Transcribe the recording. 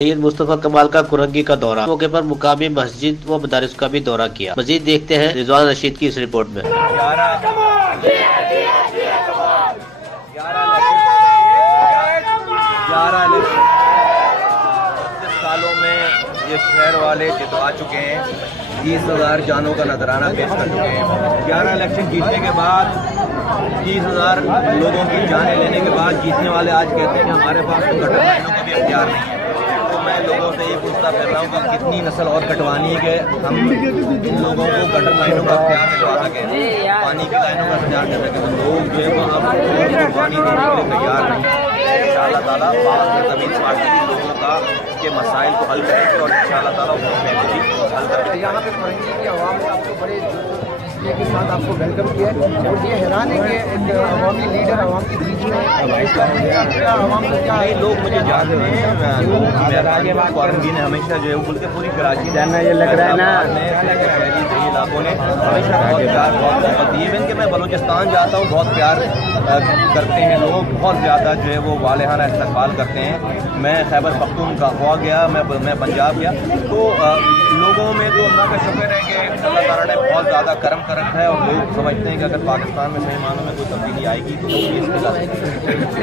सैयद मुस्तफा कमाल का कुरंगी का दौरा। मौके पर मुकामी मस्जिद व मदारिस का भी दौरा किया। मजीद देखते हैं रिजवान रशीद की इस रिपोर्ट में। 11 सालों में ये शहर वाले जितवा चुके हैं। 30,000 जानों का नजराना पेश कर चुके हैं। 11 इलेक्शन जीतने के बाद 30,000 लोगों की जानें लेने के बाद जीतने वाले आज कहते हैं कि हमारे पास तो गटर लाइनों का भी अख्तियार नहीं है। तो मैं लोगों से ये पूछता फिर रहा हूँ कि कितनी नस्ल और कटवानी है कि हम इन लोगों को गटर लाइनों का अख्तियार दिलवा सकें, पानी की लाइनों का अख्तियार दे सकें। तो लोग जो है वो अब कुर्बानी देने के लिए तैयार नहीं है। इंशाअल्लाह ताला ज़मीन पार्टी लोगों का के मसाइल को हल करेंगे और इंशाअल्लाह ताला वो बेहतरी हल करेंगे। यहाँ पे कुरंगी की आवाम ने आपको बड़े इसलिए के साथ आपको वेलकम किया है और ये हैरान है कि एक अवामी लीडर आवाम के बीच में नहीं, लोग मुझे जानते हैं। क्वारंटीन है हमेशा जो है वो बोल के पूरी कराची जाना ये लग रहा है ना शहरी इलाकों ने हमेशा बहुत प्यार बहुत मोहब्बत दी है। इवन कि मैं बलूचिस्तान जाता हूँ बहुत प्यार करते हैं लोग, बहुत ज़्यादा जो है वो वालेहाना इस्तकबाल करते हैं। मैं खैबर पख्तूनख्वा गया, मैं पंजाब गया, तो लोगों में तो अल्लाह का शुक्र है कि अल्लाह ताला ने बहुत ज़्यादा करम कर रखा है और लोग समझते हैं कि अगर पाकिस्तान में सही मानों में कोई तब्दीली आएगी तो इसके